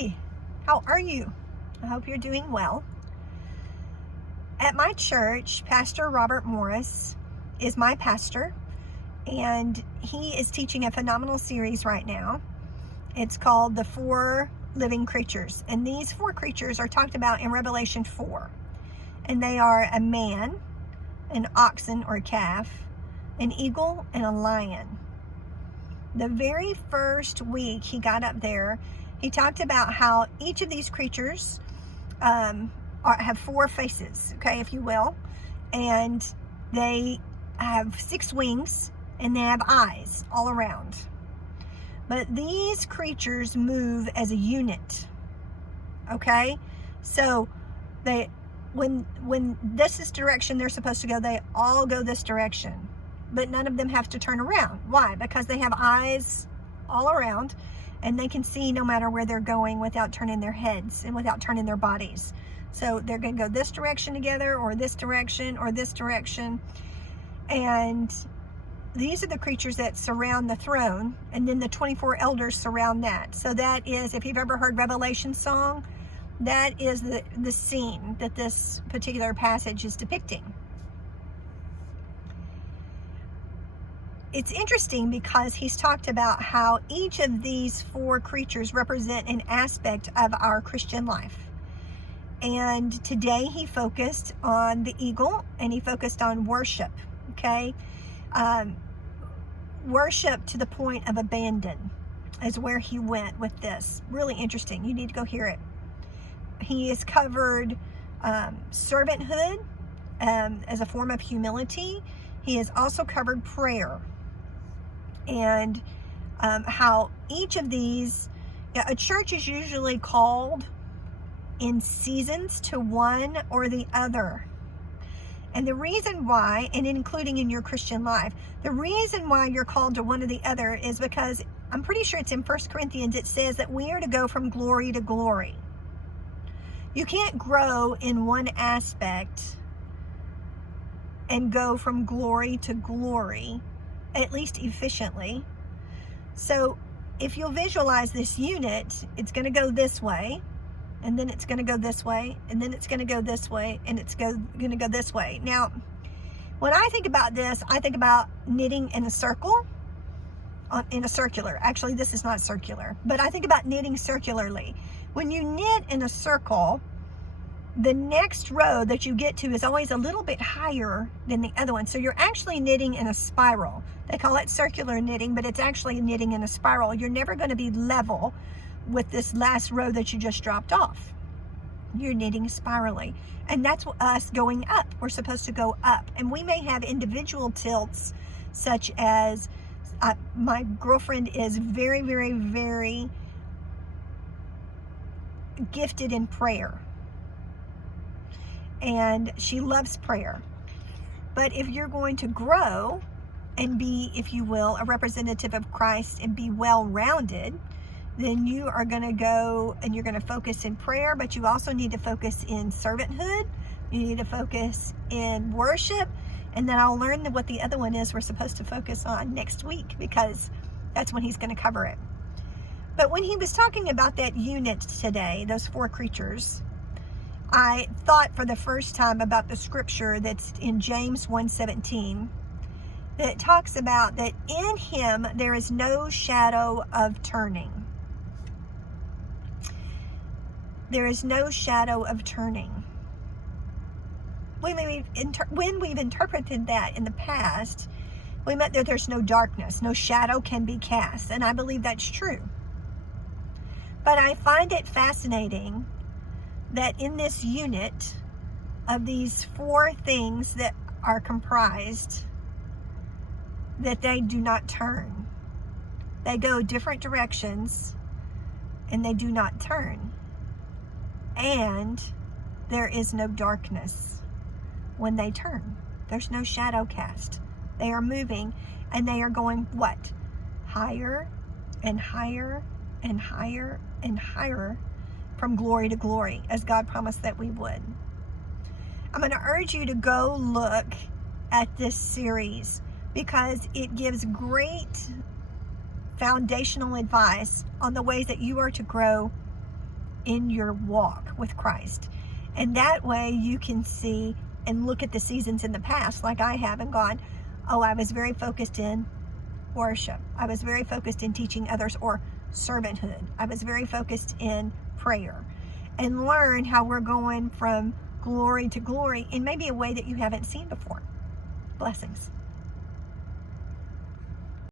Hey, how are you? I hope you're doing well. At my church, Pastor Robert Morris is my pastor, and he is teaching a phenomenal series right now. It's called The Four Living Creatures, and these four creatures are talked about in Revelation 4, and they are a man, an oxen or calf, an eagle, and a lion. The very first week he got up there, he talked about how each of these creatures have four faces, okay, if you will, and they have 6 wings and they have eyes all around. But these creatures move as a unit, okay? So when this is direction they're supposed to go, they all go this direction, but none of them have to turn around. Why? Because they have eyes all around, and they can see no matter where they're going without turning their heads and without turning their bodies. So they're going to go this direction together, or this direction, or this direction. And these are the creatures that surround the throne, and then the 24 elders surround that. So that is, if you've ever heard Revelation song, that is the scene that this particular passage is depicting. It's interesting because he's talked about how each of these four creatures represent an aspect of our Christian life. And today he focused on the eagle, and he focused on worship, okay? Worship to the point of abandon is where he went with this. Really interesting. You need to go hear it. He has covered servanthood as a form of humility. He has also covered prayer, and how each of these, a church is usually called in seasons to one or the other. And the reason why, and including in your Christian life, the reason why you're called to one or the other is because I'm pretty sure it's in 1 Corinthians, it says that we are to go from glory to glory. You can't grow in one aspect and go from glory to glory, at least efficiently. So if you'll visualize this unit, it's going to go this way, and then it's going to go this way, and then it's going to go this way, and it's going to go this way. Now, when I think about this, I think about knitting in a circle, in a circular. Actually, this is not circular, but I think about knitting circularly. When you knit in a circle, the next row that you get to is always a little bit higher than the other one. So you're actually knitting in a spiral. They call it circular knitting, but it's actually knitting in a spiral. You're never going to be level with this last row that you just dropped off. You're knitting spirally. And that's us going up. We're supposed to go up. And we may have individual tilts, such as my girlfriend is very, very, very gifted in prayer. And she loves prayer. But if you're going to grow and be, if you will, a representative of Christ and be well-rounded, then you are going to go and you're going to focus in prayer, but you also need to focus in servanthood. You need to focus in worship. And then I'll learn what the other one is we're supposed to focus on next week, because that's when he's going to cover it. But when he was talking about that unit today, those four creatures, I thought for the first time about the scripture that's in James 1:17 that talks about that in him there is no shadow of turning. There is no shadow of turning. When we've interpreted that in the past, we meant that there's no darkness, no shadow can be cast, and I believe that's true. But I find it fascinating that in this unit of these four things that are comprised, that they do not turn. They go different directions, and they do not turn. And there is no darkness when they turn. There's no shadow cast. They are moving, and they are going what? Higher and higher and higher and higher, from glory to glory, as God promised that we would. I'm going to urge you to go look at this series, because it gives great foundational advice on the ways that you are to grow in your walk with Christ. And that way you can see and look at the seasons in the past, like I have, and gone, oh, I was very focused in worship. I was very focused in teaching others, or servanthood. I was very focused in prayer. And learn how we're going from glory to glory in maybe a way that you haven't seen before. Blessings.